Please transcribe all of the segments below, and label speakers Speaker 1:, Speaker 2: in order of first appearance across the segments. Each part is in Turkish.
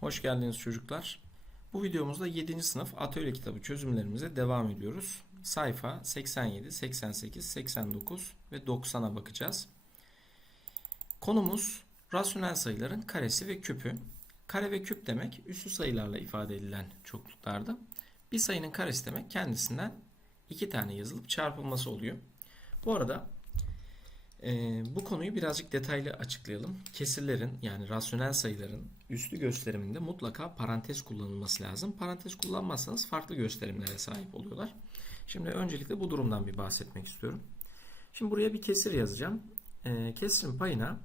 Speaker 1: Hoş geldiniz çocuklar. Bu videomuzda 7. sınıf atölye kitabı çözümlerimize devam ediyoruz. Sayfa 87, 88, 89 ve 90'a bakacağız. Konumuz rasyonel sayıların karesi ve küpü. Kare ve küp demek üslü sayılarla ifade edilen çokluklarda. Bir sayının karesi demek kendisinden iki tane yazılıp çarpılması oluyor. Bu arada ee, bu konuyu birazcık detaylı açıklayalım. Kesirlerin yani rasyonel sayıların üslü gösteriminde mutlaka parantez kullanılması lazım. Parantez kullanmazsanız farklı gösterimlere sahip oluyorlar. Şimdi öncelikle bu durumdan bir bahsetmek istiyorum. Şimdi buraya bir kesir yazacağım. Ee, kesirin payına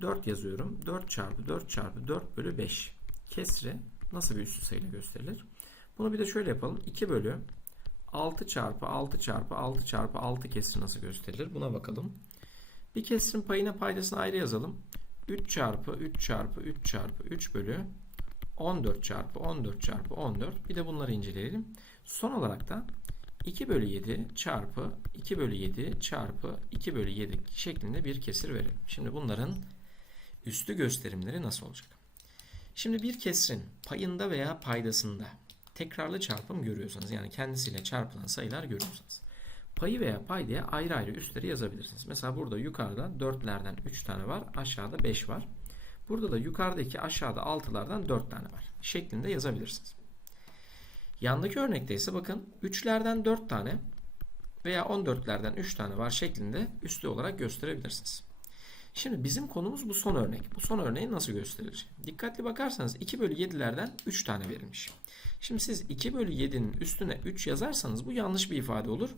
Speaker 1: 4 yazıyorum. 4 çarpı 4 çarpı 4 bölü 5. Kesri nasıl bir üslü sayıyla gösterilir? Bunu bir de şöyle yapalım. 2 bölü 6 çarpı 6 çarpı 6 çarpı 6 kesri nasıl gösterilir? Buna bakalım. Bir kesirin payına paydasını ayrı yazalım. 3 çarpı 3 çarpı 3 çarpı 3 bölü 14 çarpı 14 çarpı 14. Bir de bunları inceleyelim. Son olarak da 2 bölü 7 çarpı 2 bölü 7 çarpı 2 bölü 7 şeklinde bir kesir verelim. Şimdi bunların üstü gösterimleri nasıl olacak? Şimdi bir kesrin payında veya paydasında tekrarlı çarpım görüyorsanız yani kendisiyle çarpılan sayılar görüyorsanız payı veya paydaya ayrı ayrı üstleri yazabilirsiniz. Mesela burada yukarıda 4'lerden 3 tane var, aşağıda 5 var. Burada da yukarıdaki aşağıda 6'lardan 4 tane var şeklinde yazabilirsiniz. Yandaki örnekte ise bakın 3'lerden 4 tane veya 14'lerden 3 tane var şeklinde üslü olarak gösterebilirsiniz. Şimdi bizim konumuz bu son örnek. Bu son örneği nasıl gösterilir? Dikkatli bakarsanız 2 bölü 7'lerden 3 tane verilmiş. Şimdi siz 2 bölü 7'nin üstüne 3 yazarsanız bu yanlış bir ifade olur.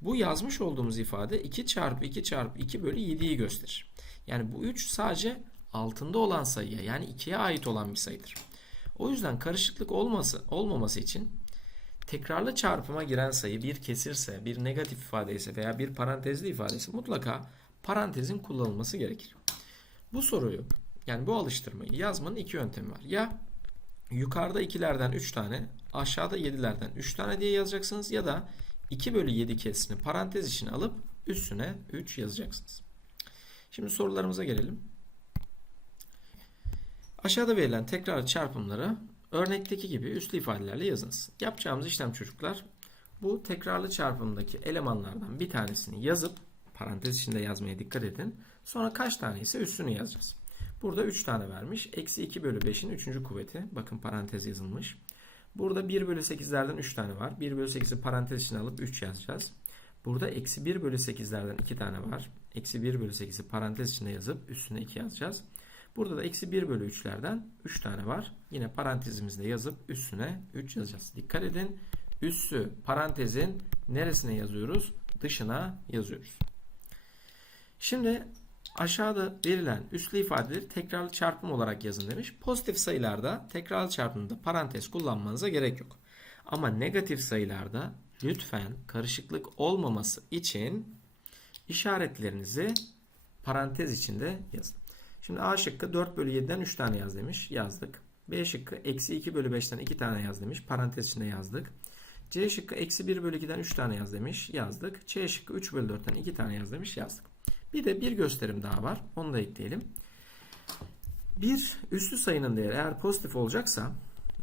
Speaker 1: Bu yazmış olduğumuz ifade 2 çarpı 2 çarpı 2 bölü 7'yi gösterir. Yani bu 3 sadece altında olan sayıya yani 2'ye ait olan bir sayıdır. O yüzden karışıklık olması, olmaması için tekrarlı çarpıma giren sayı bir kesirse, bir negatif ifade ise veya bir parantezli ifade ise mutlaka parantezin kullanılması gerekir. Bu soruyu yani bu alıştırmayı yazmanın iki yöntemi var. Ya yukarıda 2'lerden 3 tane, aşağıda 7'lerden 3 tane diye yazacaksınız ya da 2 bölü 7 kesrini parantez içine alıp üstüne 3 yazacaksınız. Şimdi sorularımıza gelelim. Aşağıda verilen tekrar çarpımları örnekteki gibi üslü ifadelerle yazınız. Yapacağımız işlem çocuklar bu tekrarlı çarpımdaki elemanlardan bir tanesini yazıp parantez içinde yazmaya dikkat edin. Sonra kaç tane ise üstünü yazacağız. Burada 3 tane vermiş. Eksi 2 bölü 5'in 3. kuvveti. Bakın parantez yazılmış. Burada 1 bölü 8'lerden 3 tane var. 1 bölü 8'i parantez içine alıp 3 yazacağız. Burada eksi 1 bölü 8'lerden 2 tane var. Eksi 1 bölü 8'i parantez içine yazıp üstüne 2 yazacağız. Burada da eksi 1 bölü 3'lerden 3 tane var. Yine parantezimizde yazıp üstüne 3 yazacağız. Dikkat edin. Üssü parantezin neresine yazıyoruz? Dışına yazıyoruz. Şimdi aşağıda verilen üslü ifadeleri tekrarlı çarpım olarak yazın demiş. Pozitif sayılarda tekrarlı çarpımda parantez kullanmanıza gerek yok. Ama negatif sayılarda lütfen karışıklık olmaması için işaretlerinizi parantez içinde yazın. Şimdi A şıkkı 4 bölü 7'den 3 tane yaz demiş. Yazdık. B şıkkı eksi 2 bölü 5'ten 2 tane yaz demiş. Parantez içinde yazdık. C şıkkı eksi 1 bölü 2'den 3 tane yaz demiş. Yazdık. C şıkkı 3 bölü 4'ten 2 tane yaz demiş. Yazdık. Bir de bir gösterim daha var. Onu da ekleyelim. Bir üslü sayının değeri eğer pozitif olacaksa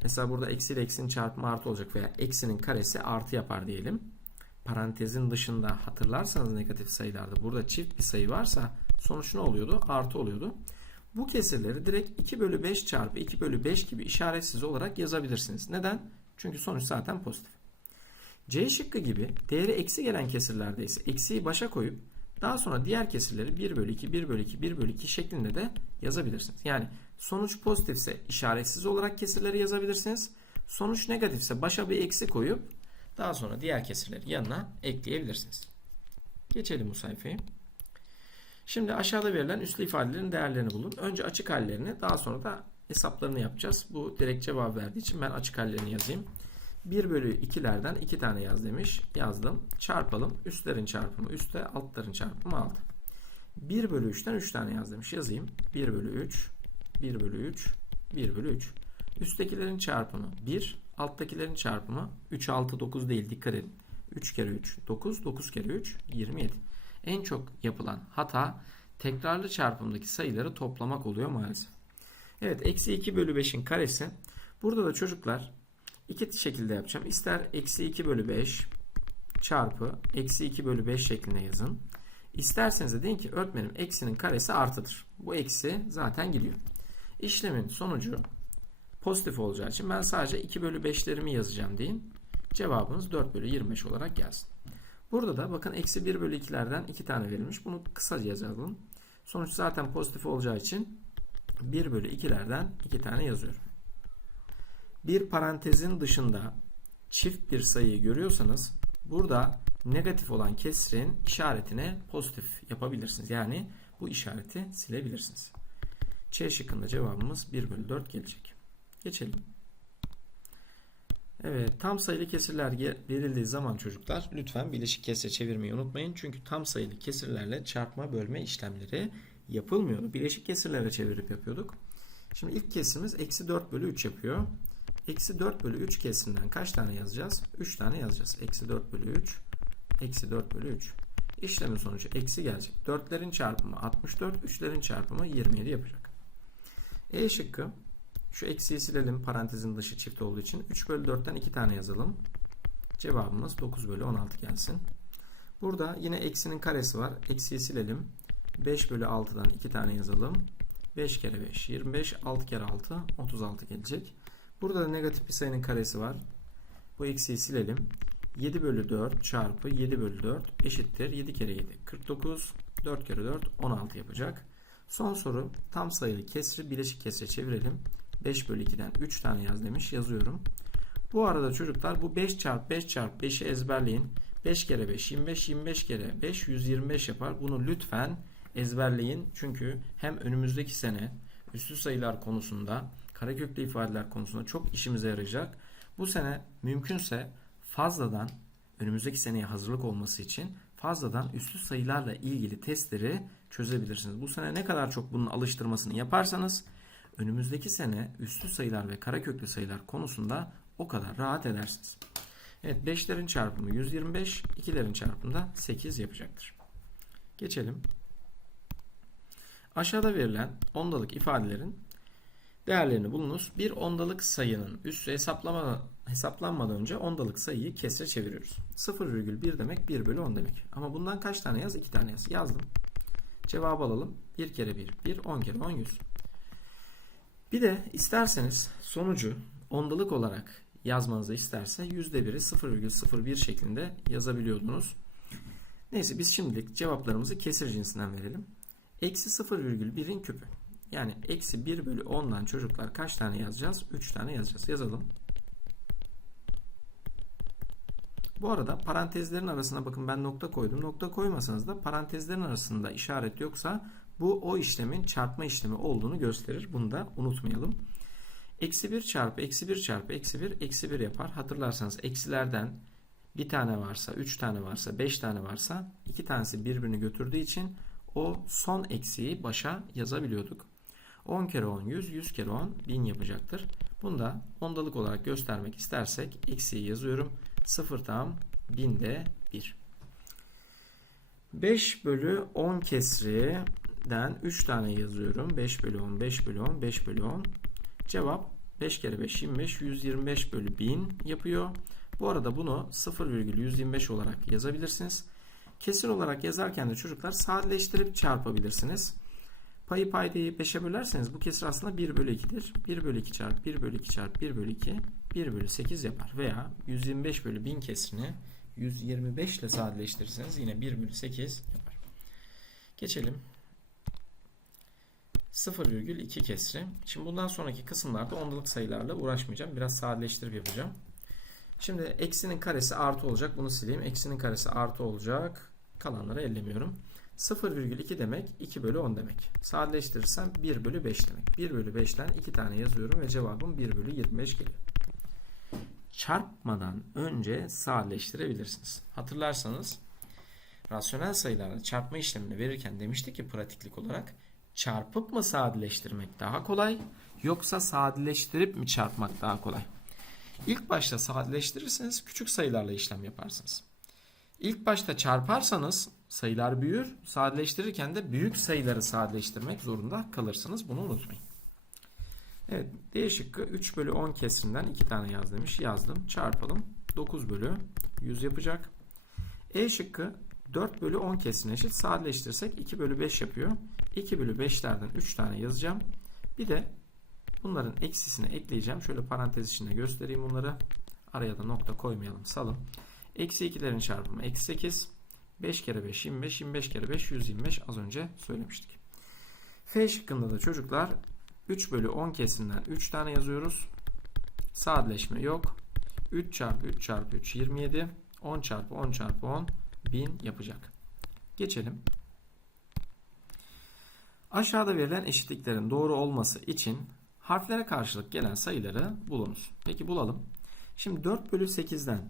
Speaker 1: mesela burada eksi ile eksinin çarpımı artı olacak veya eksinin karesi artı yapar diyelim. Parantezin dışında hatırlarsanız negatif sayılarda burada çift bir sayı varsa sonuç ne oluyordu? Artı oluyordu. Bu kesirleri direkt 2 bölü 5 çarpı 2 bölü 5 gibi işaretsiz olarak yazabilirsiniz. Neden? Çünkü sonuç zaten pozitif. C şıkkı gibi değeri eksi gelen kesirlerde ise eksiyi başa koyup daha sonra diğer kesirleri 1 bölü 2, 1 bölü 2, 1 bölü 2 şeklinde de yazabilirsiniz. Yani sonuç pozitifse işaretsiz olarak kesirleri yazabilirsiniz. Sonuç negatifse başa bir eksi koyup daha sonra diğer kesirleri yanına ekleyebilirsiniz. Geçelim bu sayfayı. Şimdi aşağıda verilen üslü ifadelerin değerlerini bulun. Önce açık hallerini daha sonra da hesaplarını yapacağız. Bu direkt cevap verdiği için ben açık hallerini yazayım. 1 bölü 2'lerden 2 tane yaz demiş. Yazdım. Çarpalım. Üstlerin çarpımı üstte, altların çarpımı altı. 1 bölü 3'ten 3 tane yaz demiş. Yazayım. 1 bölü 3, 1 bölü 3, 1 bölü 3. Üsttekilerin çarpımı 1, alttakilerin çarpımı 3, 6, 9 değil dikkat edin. 3 kere 3, 9, 9 kere 3, 27. En çok yapılan hata tekrarlı çarpımdaki sayıları toplamak oluyor maalesef. Evet eksi 2 bölü 5'in karesi. Burada da çocuklar iki şekilde yapacağım. İster eksi 2 bölü 5 çarpı eksi 2 bölü 5 şeklinde yazın. İsterseniz de deyin ki öğretmenim eksinin karesi artıdır. Bu eksi zaten gidiyor. İşlemin sonucu pozitif olacağı için ben sadece 2 bölü 5'lerimi yazacağım deyin. Cevabınız 4 bölü 25 olarak gelsin. Burada da bakın eksi 1 bölü 2'lerden 2 tane verilmiş. Bunu kısa yazalım. Sonuç zaten pozitif olacağı için 1 bölü 2'lerden 2 tane yazıyorum. Bir parantezin dışında çift bir sayıyı görüyorsanız burada negatif olan kesrin işaretine pozitif yapabilirsiniz. Yani bu işareti silebilirsiniz. Ç şıkkında cevabımız 1 bölü 4 gelecek. Geçelim. Evet, tam sayılı kesirler verildiği zaman çocuklar lütfen bileşik kesre çevirmeyi unutmayın. Çünkü tam sayılı kesirlerle çarpma bölme işlemleri yapılmıyor. Bileşik kesirlere çevirip yapıyorduk. Şimdi ilk kesimiz eksi 4 bölü 3 yapıyor. Eksi 4 bölü 3 kesiminden kaç tane yazacağız? 3 tane yazacağız. Eksi 4 bölü 3. Eksi 4 bölü 3. İşlemin sonucu eksi gelecek. 4'lerin çarpımı 64. 3'lerin çarpımı 27 yapacak. E şıkkı. Şu eksiyi silelim. Parantezin dışı çift olduğu için. 3 bölü 4'ten 2 tane yazalım. Cevabımız 9 bölü 16 gelsin. Burada yine eksinin karesi var. Eksiyi silelim. 5 bölü 6'dan 2 tane yazalım. 5 kere 5 25. 6 kere 6 36 gelecek. Burada da negatif bir sayının karesi var. Bu eksiyi silelim. 7 bölü 4 çarpı 7 bölü 4 eşittir. 7 kere 7 49. 4 kere 4 16 yapacak. Son soru tam sayılı kesri bileşik kesre çevirelim. 5 bölü 2'den 3 tane yaz demiş. Yazıyorum. Bu arada çocuklar bu 5 çarpı 5 çarpı 5'i ezberleyin. 5 kere 5 25 25 kere 5 125 yapar. Bunu lütfen ezberleyin. Çünkü hem önümüzdeki sene üstü sayılar konusunda kareköklü ifadeler konusunda çok işimize yarayacak. Bu sene mümkünse fazladan önümüzdeki seneye hazırlık olması için fazladan üstü sayılarla ilgili testleri çözebilirsiniz. Bu sene ne kadar çok bunun alıştırmasını yaparsanız önümüzdeki sene üstü sayılar ve kareköklü sayılar konusunda o kadar rahat edersiniz. Evet 5'lerin çarpımı 125, 2'lerin çarpımı da 8 yapacaktır. Geçelim. Aşağıda verilen ondalık ifadelerin değerlerini bulunuz. Bir ondalık sayının üssü hesaplama, hesaplanmadan önce ondalık sayıyı kesre çeviriyoruz. 0,1 demek 1 bölü 10 demek. Ama bundan kaç tane yaz? 2 tane yaz. Yazdım. Cevabı alalım. 1 kere 1, 1, 10 kere 10, 100. Bir de isterseniz sonucu ondalık olarak yazmanızı isterse %1'i 0,01 şeklinde yazabiliyordunuz. Neyse biz şimdilik cevaplarımızı kesir cinsinden verelim. Eksi 0,1'in küpü. Yani eksi 1 bölü 10'dan çocuklar kaç tane yazacağız? 3 tane yazacağız. Yazalım. Bu arada parantezlerin arasına bakın ben nokta koydum. Nokta koymasanız da parantezlerin arasında işaret yoksa bu o işlemin çarpma işlemi olduğunu gösterir. Bunu da unutmayalım. Eksi 1 çarpı eksi 1 çarpı eksi 1 eksi 1 yapar. Hatırlarsanız eksilerden bir tane varsa, 3 tane varsa, 5 tane varsa iki tanesi birbirini götürdüğü için o son eksiği başa yazabiliyorduk. 10 kere 10 100, 100 kere 10 1000 yapacaktır. Bunu da ondalık olarak göstermek istersek eksiği yazıyorum. 0 tam 1000'de 1. 5 bölü 10 kesriden 3 tane yazıyorum. 5 bölü 10, 5 bölü 10, 5 bölü 10. Cevap 5 kere 5 25, 125 bölü 1000 yapıyor. Bu arada bunu 0,125 olarak yazabilirsiniz. Kesir olarak yazarken de çocuklar sadeleştirip çarpabilirsiniz. Payı paydayı 5'e bölerseniz bu kesir aslında 1 bölü 2'dir. 1 bölü 2 çarpı 1 bölü 2 çarpı 1 bölü 2 1 bölü 8 yapar. Veya 125 bölü 1000 kesirini 125 ile sadeleştirirseniz yine 1 bölü 8 yapar. Geçelim. 0,2 kesri. Şimdi bundan sonraki kısımlarda ondalık sayılarla uğraşmayacağım. Biraz sadeleştirip yapacağım. Şimdi eksinin karesi artı olacak. Bunu sileyim. Eksinin karesi artı olacak. Kalanları ellemiyorum. 0,2 demek 2 bölü 10 demek. Sadeleştirirsem 1 bölü 5 demek. 1 bölü 5'ten 2 tane yazıyorum ve cevabım 1 bölü 25 geliyor. Çarpmadan önce sadeleştirebilirsiniz. Hatırlarsanız rasyonel sayılarla çarpma işlemini verirken demiştik ki pratiklik olarak çarpıp mı sadeleştirmek daha kolay yoksa sadeleştirip mi çarpmak daha kolay? İlk başta sadeleştirirseniz küçük sayılarla işlem yaparsınız. İlk başta çarparsanız sayılar büyür. Sadeleştirirken de büyük sayıları sadeleştirmek zorunda kalırsınız. Bunu unutmayın. Evet D şıkkı 3 bölü 10 kesrinden 2 tane yaz demiş. Yazdım. Çarpalım. 9 bölü 100 yapacak. E şıkkı 4 bölü 10 kesrine eşit. Sadeleştirirsek 2 bölü 5 yapıyor. 2 bölü 5'lerden 3 tane yazacağım. Bir de bunların eksisini ekleyeceğim. Şöyle parantez içinde göstereyim bunları. Araya da nokta koymayalım. Salın. Eksi 2'lerin çarpımı eksi 8. 5 kere 5 25. 25 kere 5 125 az önce söylemiştik. F şıkkında da çocuklar 3 bölü 10 kesimden 3 tane yazıyoruz. Sadeleşme yok. 3 çarpı 3 çarpı 3 27. 10 çarpı 10 çarpı 10 1000 yapacak. Geçelim. Aşağıda verilen eşitliklerin doğru olması için harflere karşılık gelen sayıları bulunuz. Peki bulalım. Şimdi 4 bölü 8'den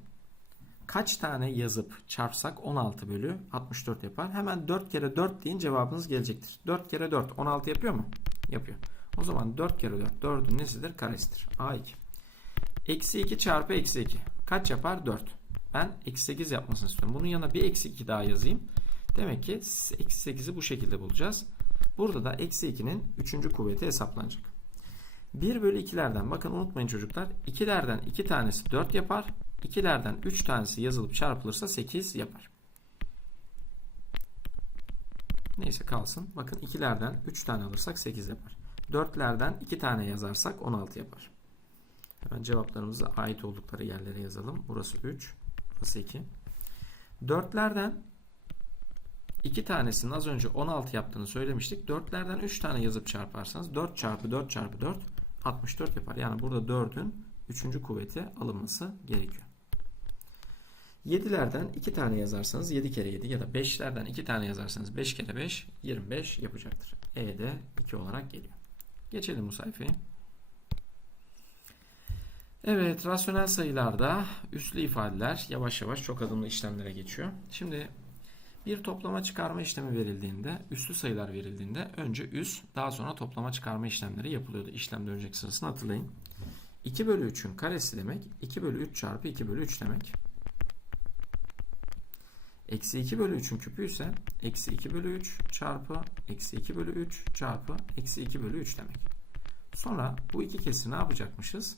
Speaker 1: kaç tane yazıp çarpsak 16 bölü 64 yapar. Hemen 4 kere 4 deyin cevabınız gelecektir. 4 kere 4 16 yapıyor mu? Yapıyor. O zaman 4 kere 4 4'ün nesidir? Karesidir. A2. Eksi 2 çarpı eksi 2. Kaç yapar? 4. Ben eksi 8 yapmasını istiyorum. Bunun yanına bir eksi 2 daha yazayım. Demek ki eksi 8'i bu şekilde bulacağız. Burada da eksi 2'nin 3. kuvveti hesaplanacak. 1 bölü 2'lerden bakın unutmayın çocuklar. 2'lerden 2 tanesi 4 yapar. 2'lerden 3 tanesi yazılıp çarpılırsa 8 yapar. Neyse kalsın. Bakın 2'lerden 3 tane alırsak 8 yapar. 4'lerden 2 tane yazarsak 16 yapar. Hemen cevaplarımızı ait oldukları yerlere yazalım. Burası 3, burası 2. 4'lerden 2 tanesinin az önce 16 yaptığını söylemiştik. 4'lerden 3 tane yazıp çarparsanız 4 çarpı 4 çarpı 4 64 yapar. Yani burada 4'ün 3. kuvveti alınması gerekiyor. 7'lerden 2 tane yazarsanız 7 kere 7 ya da 5'lerden 2 tane yazarsanız 5 kere 5 25 yapacaktır. E de 2 olarak geliyor. Geçelim bu sayfayı. Evet, rasyonel sayılarda üslü ifadeler yavaş yavaş çok adımlı işlemlere geçiyor. Şimdi bir toplama çıkarma işlemi verildiğinde, üslü sayılar verildiğinde önce üs, daha sonra toplama çıkarma işlemleri yapılıyordu. İşlemde önceki sırasını hatırlayın. 2 bölü 3'ün karesi demek, 2 bölü 3 çarpı 2 bölü 3 demek. Eksi 2 bölü 3'ün küpü ise eksi 2 bölü 3 çarpı eksi 2 bölü 3 çarpı eksi 2 bölü 3 demek. Sonra bu iki kesiri ne yapacakmışız?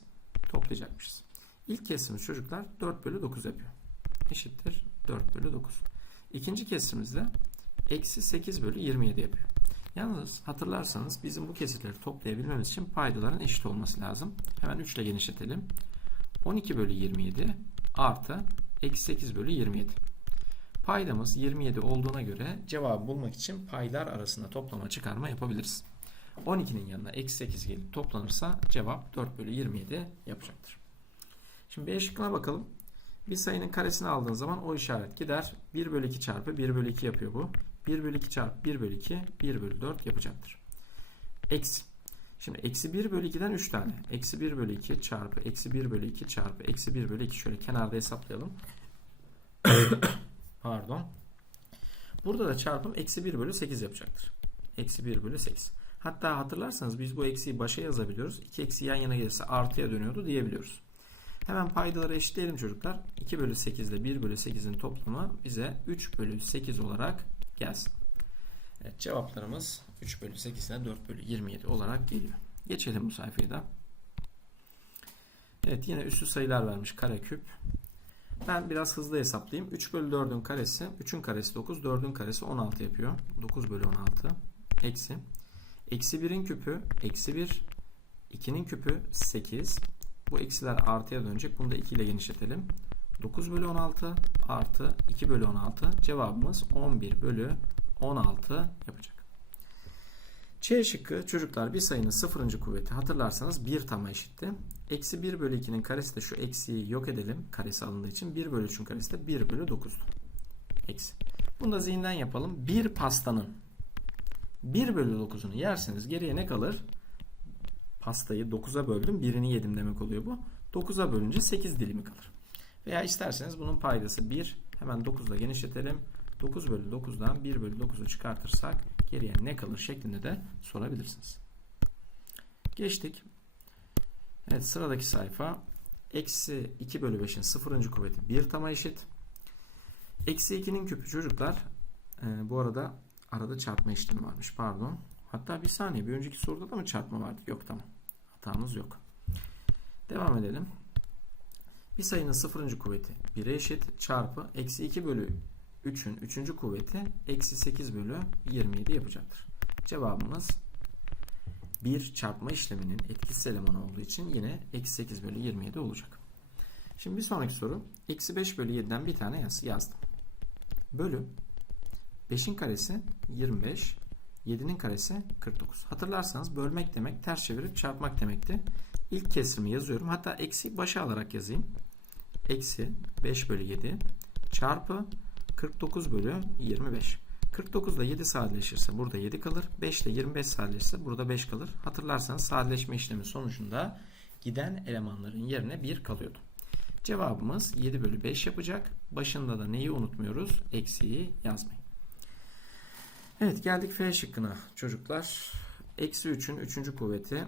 Speaker 1: Toplayacakmışız. İlk kesimiz çocuklar 4 bölü 9 yapıyor. Eşittir 4 bölü 9. İkinci kesimizde eksi 8 bölü 27 yapıyor. Yalnız hatırlarsanız bizim bu kesirleri toplayabilmemiz için paydaların eşit olması lazım. Hemen 3 ile genişletelim. 12 bölü 27 artı eksi 8 bölü 27. Paydamız 27 olduğuna göre cevabı bulmak için paylar arasında toplama çıkarma yapabiliriz. 12'nin yanına eksi 8 gelip toplanırsa cevap 4 bölü 27 yapacaktır. Şimdi B şıkkına bakalım. Bir sayının karesini aldığın zaman o işaret gider. 1 bölü 2 çarpı 1 bölü 2 yapıyor bu. 1 bölü 2 çarpı 1 bölü 2 1 bölü 4 yapacaktır. Eksi. Şimdi eksi 1 bölü 2'den 3 tane. Eksi 1 bölü 2 çarpı eksi 1 bölü 2 çarpı eksi 1 bölü 2 şöyle kenarda hesaplayalım. Pardon. Burada da çarpım eksi 1 bölü 8 yapacaktır. Eksi 1 bölü 8. Hatta hatırlarsanız biz bu eksiyi başa yazabiliyoruz. 2 eksi yan yana gelirse artıya dönüyordu diyebiliyoruz. Hemen paydaları eşitleyelim çocuklar. 2 bölü 8 ile 1 bölü 8'in toplamı bize 3 bölü 8 olarak gelsin. Evet, cevaplarımız 3 bölü 8 ile 4 bölü 27 olarak geliyor. Geçelim bu sayfayı da. Evet yine üslü sayılar vermiş kareküp. Ben biraz hızlı hesaplayayım. 3 bölü 4'ün karesi, 3'ün karesi 9, 4'ün karesi 16 yapıyor. 9 bölü 16 eksi. Eksi 1'in küpü eksi 1, 2'nin küpü 8. Bu eksiler artıya dönecek. Bunu da 2 ile genişletelim. 9 bölü 16 artı 2 bölü 16. Cevabımız 11 bölü 16 yapacak. Ç şıkkı çocuklar bir sayının sıfırıncı kuvveti hatırlarsanız 1 tama eşitti. Eksi 1 bölü 2'nin karesi de şu eksiği yok edelim. Karesi alındığı için 1 bölü 3'ün karesi de 1 bölü 9'du. Eksi. Bunu da zihinden yapalım. Bir pastanın 1 bölü 9'unu yerseniz geriye ne kalır? Pastayı 9'a böldüm. Birini yedim demek oluyor bu. 9'a bölünce 8 dilimi kalır. Veya isterseniz bunun paydası 1. Hemen 9'la genişletelim. 9 bölü 9'dan 1 bölü 9'u çıkartırsak geriye ne kalır şeklinde de sorabilirsiniz. Geçtik. Evet sıradaki sayfa. Eksi 2 bölü 5'in sıfırıncı kuvveti 1 tama eşit. Eksi 2'nin küpü çocuklar. E, bu arada arada çarpma işlemi varmış pardon. Hatta bir saniye bir önceki soruda da mı çarpma vardı? Yok tamam. Hatamız yok. Devam edelim. Bir sayının sıfırıncı kuvveti 1'e eşit çarpı eksi 2 bölü 3'ün 3. kuvveti eksi 8 bölü 27 yapacaktır. Cevabımız 1 çarpma işleminin etkisiz elemanı olduğu için yine eksi 8 bölü 27 olacak. Şimdi bir sonraki soru. Eksi 5 bölü 7'den bir tane yaz, yazdım. Bölü 5'in karesi 25, 7'nin karesi 49. Hatırlarsanız bölmek demek ters çevirip çarpmak demekti. İlk kesrimi yazıyorum. Hatta eksi başa alarak yazayım. Eksi 5 bölü 7 çarpı 49 bölü 25. 49 ile 7 sadeleşirse burada 7 kalır. 5 ile 25 sadeleşirse burada 5 kalır. Hatırlarsanız sadeleşme işlemi sonucunda giden elemanların yerine 1 kalıyordu. Cevabımız 7 bölü 5 yapacak. Başında da neyi unutmuyoruz? Eksiği yazmayın. Evet geldik F şıkkına çocuklar. Eksi 3'ün 3. kuvveti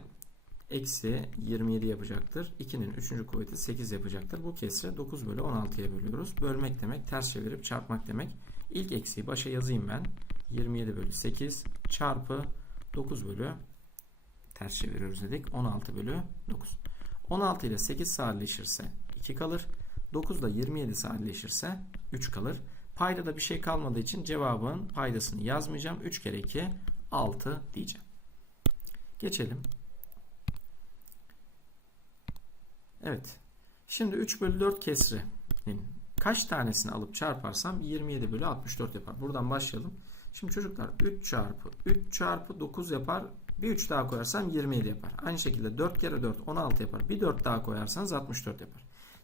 Speaker 1: eksi 27 yapacaktır. 2'nin 3. kuvveti 8 yapacaktır. Bu kesri 9 bölü 16'ya bölüyoruz. Bölmek demek ters çevirip çarpmak demek. İlk eksiği başa yazayım ben. 27 bölü 8 çarpı 9 bölü ters çeviriyoruz dedik. 16 bölü 9. 16 ile 8 sadeleşirse 2 kalır. 9 ile 27 sadeleşirse 3 kalır. Payda da bir şey kalmadığı için cevabın paydasını yazmayacağım. 3 kere 2 6 diyeceğim. Geçelim. Evet. Şimdi 3 bölü 4 kesrinin kaç tanesini alıp çarparsam 27 bölü 64 yapar. Buradan başlayalım. Şimdi çocuklar 3 çarpı 3 çarpı 9 yapar. Bir 3 daha koyarsam 27 yapar. Aynı şekilde 4 kere 4 16 yapar. Bir 4 daha koyarsanız 64 yapar.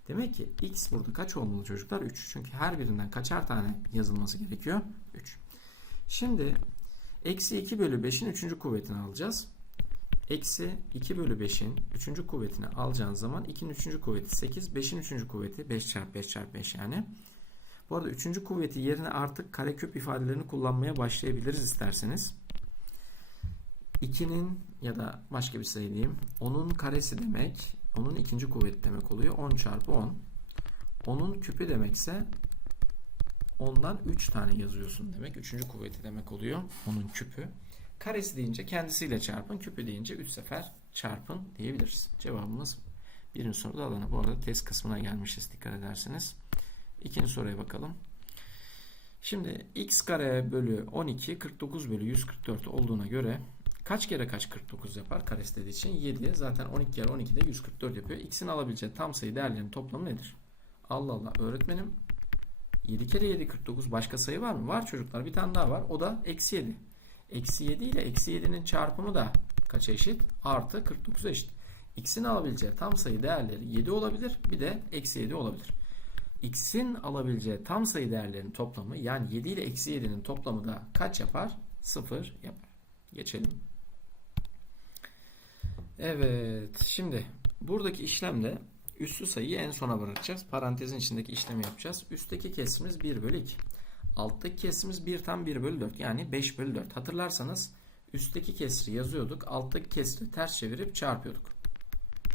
Speaker 1: Demek ki x burada kaç olmalı çocuklar? 3. Çünkü her birinden kaçar tane yazılması gerekiyor? 3. Şimdi eksi 2 bölü 5'in 3. kuvvetini alacağız. Eksi 2 bölü 5'in 3. kuvvetini alacağınız zaman 2'nin 3. kuvveti 8, 5'in 3. kuvveti 5 çarpı 5 çarpı 5 yani. Bu arada 3. kuvveti yerine artık karekök ifadelerini kullanmaya başlayabiliriz isterseniz. 2'nin ya da başka bir sayı diyeyim. 10'un karesi demek, onun ikinci kuvveti demek oluyor. 10 çarpı 10. 10'un küpü demekse ondan 3 tane yazıyorsun demek. Üçüncü kuvveti demek oluyor. Onun küpü. Karesi deyince kendisiyle çarpın. Küpü deyince 3 sefer çarpın diyebiliriz. Cevabımız birinci soruda alana. Bu arada test kısmına gelmişiz dikkat ederseniz. İkinci soruya bakalım. Şimdi x kare bölü 12 49 bölü 144 olduğuna göre kaç kere kaç 49 yapar? Karesi dediği için 7. Zaten 12 kere 12 de 144 yapıyor. X'in alabileceği tam sayı değerlerinin toplamı nedir? Allah Allah öğretmenim 7 kere 7 49 başka sayı var mı? Var çocuklar bir tane daha var. O da eksi 7. Eksi 7 ile eksi 7'nin çarpımı da kaça eşit? Artı 49'a eşit. X'in alabileceği tam sayı değerleri 7 olabilir. Bir de eksi 7 olabilir. X'in alabileceği tam sayı değerlerinin toplamı yani 7 ile eksi 7'nin toplamı da kaç yapar? 0 yapar. Geçelim. Evet. Şimdi buradaki işlemde üssü sayıyı en sona bırakacağız. Parantezin içindeki işlemi yapacağız. Üstteki kesimiz 1 bölü 2. Alttaki kesimiz 1 tam 1 bölü 4. Yani 5 bölü 4. Hatırlarsanız üstteki kesri yazıyorduk. Alttaki kesri ters çevirip çarpıyorduk.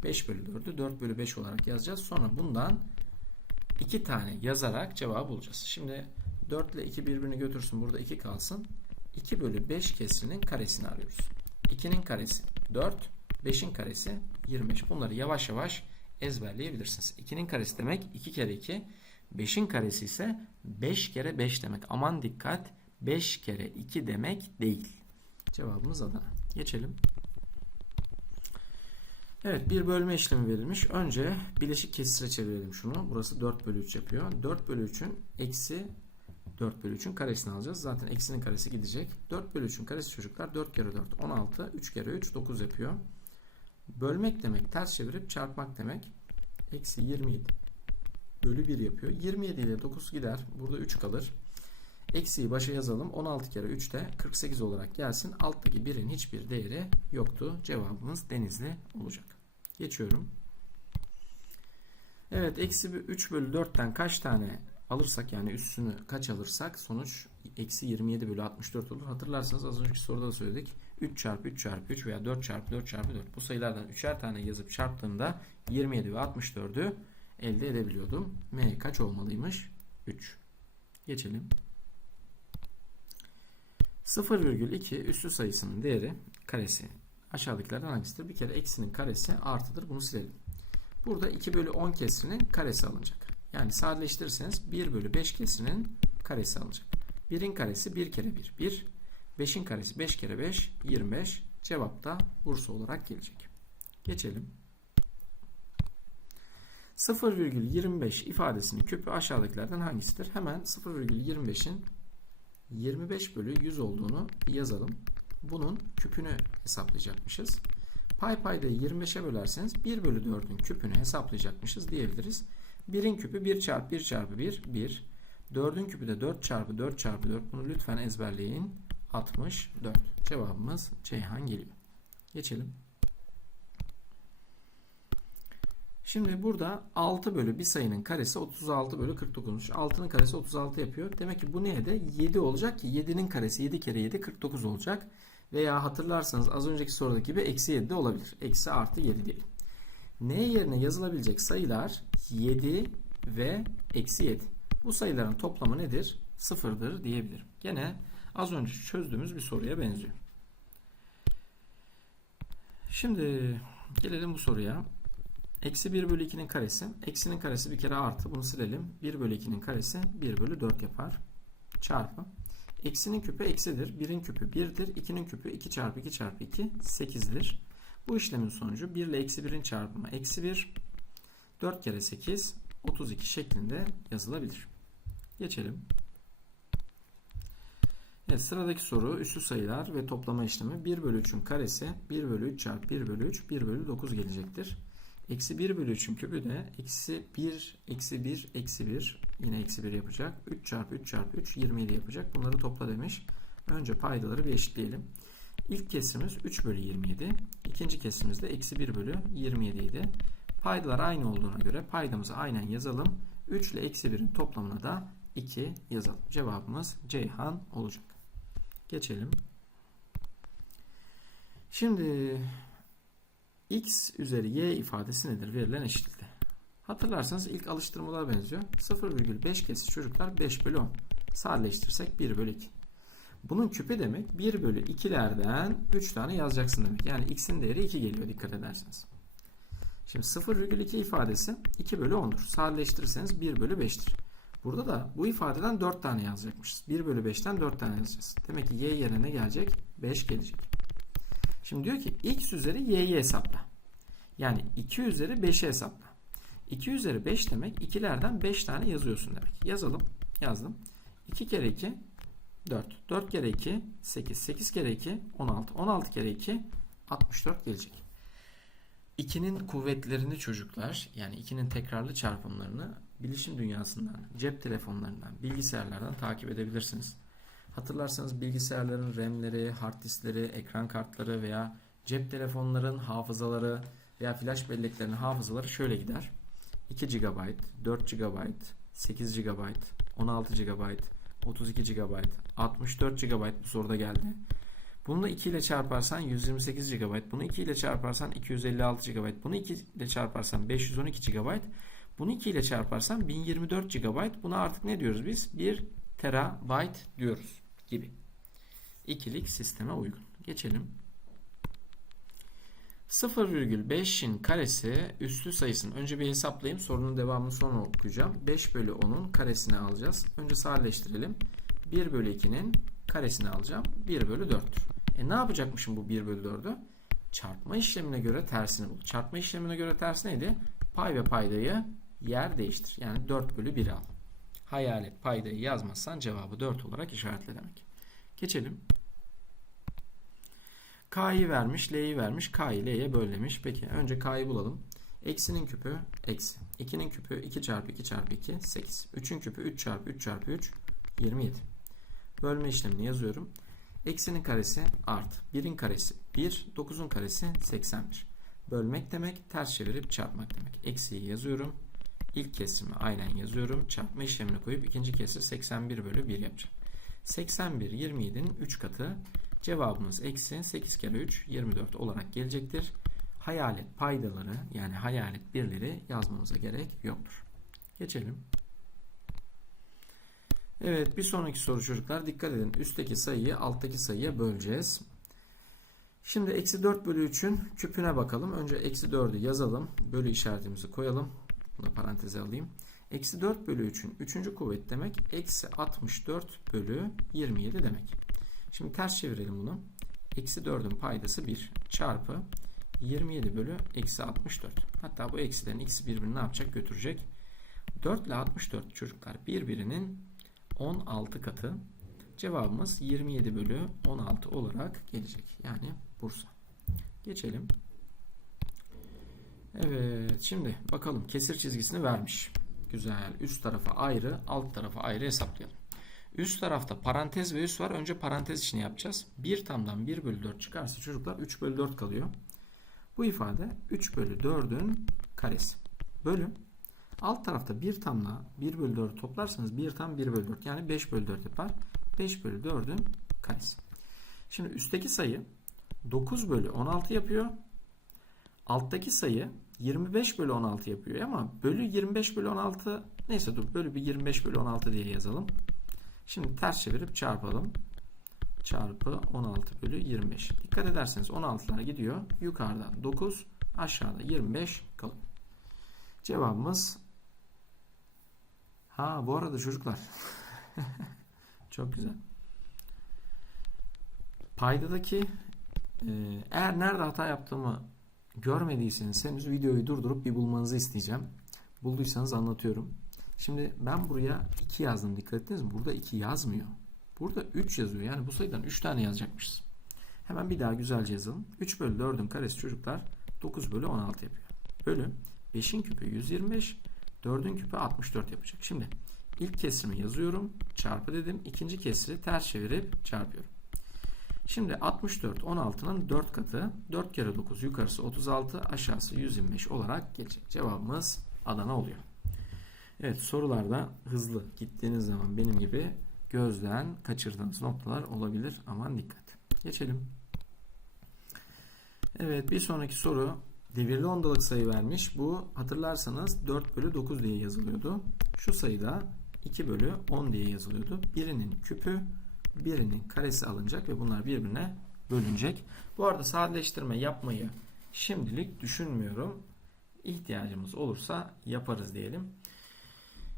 Speaker 1: 5 bölü 4'ü 4 bölü 5 olarak yazacağız. Sonra bundan 2 tane yazarak cevabı bulacağız. Şimdi 4 ile 2 birbirini götürsün. Burada 2 kalsın. 2 bölü 5 kesrinin karesini arıyoruz. 2'nin karesi 4. 5'in karesi 25. Bunları yavaş yavaş ezberleyebilirsiniz. 2'nin karesi demek 2 kere 2. 5'in karesi ise 5 kere 5 demek. Aman dikkat 5 kere 2 demek değil. Cevabımız Adana. Geçelim. Evet bir bölme işlemi verilmiş. Önce bileşik kesire çevirelim şunu. Burası 4 bölü 3 yapıyor. 4 bölü 3'ün eksi 4 bölü 3'ün karesini alacağız. Zaten eksinin karesi gidecek. 4 bölü 3'ün karesi çocuklar 4 kere 4 16. 3 kere 3 9 yapıyor. Bölmek demek ters çevirip çarpmak demek. Eksi 27 bölü 1 yapıyor. 27 ile 9 gider. Burada 3 kalır. Eksiği başa yazalım. 16 kere 3 de 48 olarak gelsin. Alttaki 1'in hiçbir değeri yoktu. Cevabımız denizli olacak. Geçiyorum. Evet eksi 3 bölü 4'ten kaç tane alırsak yani üstünü kaç alırsak sonuç eksi 27 bölü 64 olur. Hatırlarsanız az önceki soruda da söyledik. 3 çarpı 3 çarpı 3 veya 4 çarpı 4 çarpı 4. Bu sayılardan 3'er tane yazıp çarptığımda 27 ve 64'ü elde edebiliyordum. M kaç olmalıymış? 3. Geçelim. 0,2 üstü sayısının değeri karesi aşağıdakilerden hangisidir? Bir kere eksinin karesi artıdır. Bunu silelim. Burada 2 bölü 10 kesrinin karesi alınacak. Yani sadeleştirirseniz 1 bölü 5 kesrinin karesi alınacak. 1'in karesi 1 kere 1 1. 5'in karesi 5 kere 5 25. Cevap da Bursa olarak gelecek. Geçelim. 0,25 ifadesinin küpü aşağıdakilerden hangisidir? Hemen 0,25'in 25 bölü 100 olduğunu yazalım. Bunun küpünü hesaplayacakmışız. Pay paydayı 25'e bölerseniz 1 bölü 4'ün küpünü hesaplayacakmışız diyebiliriz. 1'in küpü 1 çarpı 1 çarpı 1 1. 4'ün küpü de 4 çarpı 4 çarpı 4. Bunu lütfen ezberleyin. 64. Cevabımız Ceyhan geliyor. Geçelim. Şimdi burada 6 bölü bir sayının karesi 36 bölü 49'muş. 6'nın karesi 36 yapıyor. Demek ki bu neye de 7 olacak ki 7'nin karesi 7 kere 7 49 olacak. Veya hatırlarsanız az önceki sorudaki gibi eksi 7 de olabilir. Eksi artı 7 diyelim. N yerine yazılabilecek sayılar 7 ve eksi 7. Bu sayıların toplamı nedir? Sıfırdır diyebilirim. Gene az önce çözdüğümüz bir soruya benziyor. Şimdi gelelim bu soruya. Eksi 1 bölü 2'nin karesi. Eksinin karesi bir kere artı. Bunu silelim. 1 bölü 2'nin karesi 1 bölü 4 yapar. Çarpı. Eksinin küpü eksidir. 1'in küpü 1'dir. 2'nin küpü 2 çarpı 2 çarpı 2 8'dir. Bu işlemin sonucu 1 ile eksi 1'in çarpımı eksi 1. 4 kere 8 32 şeklinde yazılabilir. Geçelim. Evet, sıradaki soru üslü sayılar ve toplama işlemi 1 bölü 3'ün karesi 1 bölü 3 çarpı 1 bölü 3 1 bölü 9 gelecektir. Eksi 1 bölü 3'ün küpü de eksi 1 eksi 1 eksi 1 yine eksi 1 yapacak. 3 çarpı 3 çarpı 3 27 yapacak. Bunları topla demiş. Önce paydaları bir eşitleyelim. İlk kesimiz 3 bölü 27. İkinci kesimimiz de eksi 1 bölü 27 idi. Paydalar aynı olduğuna göre paydamızı aynen yazalım. 3 ile eksi 1'in toplamına da 2 yazalım. Cevabımız Ceyhan olacak. Geçelim. Şimdi x üzeri y ifadesi nedir? Verilen eşitlikte. Hatırlarsanız ilk alıştırmalara benziyor. 0,5 kesir çocuklar 5 bölü 10. Sadeleştirirsek 1 bölü 2. Bunun küpü demek 1 bölü 2'lerden 3 tane yazacaksın demek. Yani x'in değeri 2 geliyor dikkat ederseniz. Şimdi 0,2 ifadesi 2 bölü 10'dur. Sadeleştirirseniz 1 bölü 5'tir. Burada da bu ifadeden 4 tane yazacakmışız. 1 bölü 5'ten 4 tane yazacağız. Demek ki y yerine ne gelecek? 5 gelecek. Şimdi diyor ki x üzeri y'yi hesapla. Yani 2 üzeri 5'i hesapla. 2 üzeri 5 demek ikilerden 5 tane yazıyorsun demek. Yazalım. Yazdım. 2 kere 2 4. 4 kere 2 8. 8 kere 2 16. 16 kere 2 64 gelecek. 2'nin kuvvetlerini çocuklar yani 2'nin tekrarlı çarpımlarını bilişim dünyasından, cep telefonlarından, bilgisayarlardan takip edebilirsiniz. Hatırlarsanız bilgisayarların RAM'leri, hard diskleri, ekran kartları veya cep telefonların hafızaları veya flash belleklerinin hafızaları şöyle gider. 2 GB, 4 GB, 8 GB, 16 GB, 32 GB, 64 GB bu soruda geldi. Bunu da 2 ile çarparsan 128 GB, bunu 2 ile çarparsan 256 GB, bunu 2 ile çarparsan 512 GB, bunu 2 ile çarparsan 1024 GB. Buna artık ne diyoruz biz? 1 terabyte diyoruz gibi. İkilik sisteme uygun. Geçelim. 0,5'in karesi üslü sayısının önce bir hesaplayayım. Sorunun devamını sonra okuyacağım. 5 bölü 10'un karesini alacağız. Önce sadeleştirelim. 1 bölü 2'nin karesini alacağım. 1 bölü 4'tür. E ne yapacakmışım bu 1 bölü 4'ü? Çarpma işlemine göre tersini bul. Çarpma işlemine göre ters neydi? Pay ve paydayı yer değiştir. Yani 4 bölü 1 al. Hayalet paydayı yazmazsan cevabı 4 olarak işaretle demek. Geçelim. K'yı vermiş, L'yi vermiş, K'yı L'ye böllemiş. Peki önce K'yı bulalım. Eksinin küpü eksi. 2'nin küpü 2 çarpı 2 çarpı 2 8. 3'ün küpü 3 çarpı 3 çarpı 3 27. Bölme işlemini yazıyorum. Eksinin karesi artı. 1'in karesi 1. 9'un karesi 81. Bölmek demek ters çevirip çarpmak demek. Eksiyi yazıyorum. İlk kesimi aynen yazıyorum. Çarpma işlemini koyup ikinci kesir 81 bölü 1 yapacağım. 81 27'nin 3 katı. Cevabımız eksi 8 kere 3 24 olarak gelecektir. Hayalet paydaları yani hayalet birleri yazmamıza gerek yoktur. Geçelim. Evet bir sonraki soru çocuklar dikkat edin. Üstteki sayıyı alttaki sayıya böleceğiz. Şimdi eksi 4 bölü 3'ün küpüne bakalım. Önce eksi 4'ü yazalım. Bölü işaretimizi koyalım. Bunu paranteze alayım. Eksi 4 bölü 3'ün 3. kuvvet demek. Eksi 64 bölü 27 demek. Şimdi ters çevirelim bunu. Eksi 4'ün paydası 1 çarpı 27 bölü eksi 64. Hatta bu eksilerin ikisi birbirini ne yapacak? Götürecek. 4 ile 64 çocuklar birbirinin 16 katı. Cevabımız 27 bölü 16 olarak gelecek. Yani Bursa. Geçelim. Evet şimdi bakalım kesir çizgisini vermiş. Güzel. Üst tarafa ayrı, alt tarafa ayrı hesaplayalım. Üst tarafta parantez ve üst var. Önce parantez işini yapacağız. 1 tamdan 1 bölü 4 çıkarsa çocuklar 3 bölü 4 kalıyor. Bu ifade 3 bölü 4'ün karesi. Bölü. Alt tarafta 1 tamla 1 bölü 4 toplarsanız 1 tam 1 bölü 4 yani 5 bölü 4 yapar. 5 bölü 4'ün karesi. Şimdi üstteki sayı 9 bölü 16 yapıyor. Alttaki sayı 25 bölü 16 yapıyor ama bölü 25 bölü 16 neyse dur bölü bir 25 bölü 16 diye yazalım. Şimdi ters çevirip çarpalım. Çarpı 16 bölü 25. Dikkat ederseniz 16'lar gidiyor. Yukarıda 9 aşağıda 25 kalıyor. Cevabımız Ha bu arada çocuklar çok güzel. Paydadaki eğer nerede hata yaptığımı görmediyseniz henüz videoyu durdurup bir bulmanızı isteyeceğim. Bulduysanız anlatıyorum. Şimdi ben buraya 2 yazdım. Dikkat ettiniz mi? Burada 2 yazmıyor. Burada 3 yazıyor. Yani bu sayıdan 3 tane yazacakmışız. Hemen bir daha güzelce yazalım. 3 bölü 4'ün karesi çocuklar 9 bölü 16 yapıyor. Bölü 5'in küpü 125, 4'ün küpü 64 yapacak. Şimdi ilk kesrimi yazıyorum. Çarpı dedim. İkinci kesri ters çevirip çarpıyorum. Şimdi 64 16'nın 4 katı. 4 kere 9 yukarısı 36 aşağısı 125 olarak gelecek. Cevabımız Adana oluyor. Evet sorularda hızlı gittiğiniz zaman benim gibi gözden kaçırdığınız noktalar olabilir. Aman dikkat. Geçelim. Evet bir sonraki soru devirli ondalık sayı vermiş. Bu hatırlarsanız 4 bölü 9 diye yazılıyordu. Şu sayıda 2 bölü 10 diye yazılıyordu. Birinin küpü birinin karesi alınacak ve bunlar birbirine bölünecek. Bu arada sadeleştirme yapmayı şimdilik düşünmüyorum. İhtiyacımız olursa yaparız diyelim.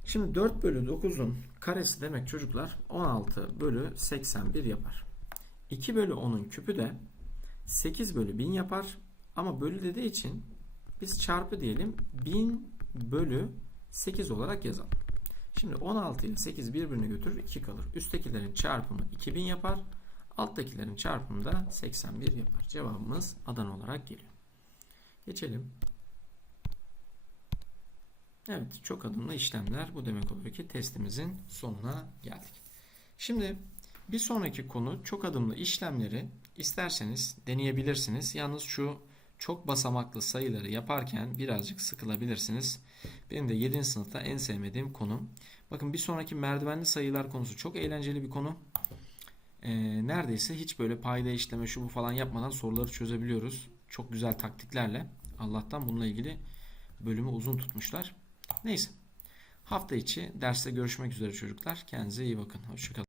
Speaker 1: Şimdi 4 bölü 9'un karesi demek çocuklar 16 bölü 81 yapar. 2 bölü 10'un küpü de 8 bölü 1000 yapar. Ama bölü dediği için biz çarpı diyelim 1000 bölü 8 olarak yazalım. Şimdi 16 ile 8 birbirine götürür 2 kalır. Üsttekilerin çarpımı 2000 yapar. Alttakilerin çarpımı da 81 yapar. Cevabımız Adana olarak geliyor. Geçelim. Evet çok adımlı işlemler. Bu demek oluyor ki testimizin sonuna geldik. Şimdi bir sonraki konu çok adımlı işlemleri isterseniz deneyebilirsiniz. Yalnız şu çok basamaklı sayıları yaparken birazcık sıkılabilirsiniz. Benim de 7. sınıfta en sevmediğim konu. Bakın bir sonraki merdivenli sayılar konusu çok eğlenceli bir konu. Ee, neredeyse hiç böyle payda işleme şu bu falan yapmadan soruları çözebiliyoruz. Çok güzel taktiklerle. Allah'tan bununla ilgili bölümü uzun tutmuşlar. Neyse. Hafta içi derste görüşmek üzere çocuklar. Kendinize iyi bakın. Hoşçakalın.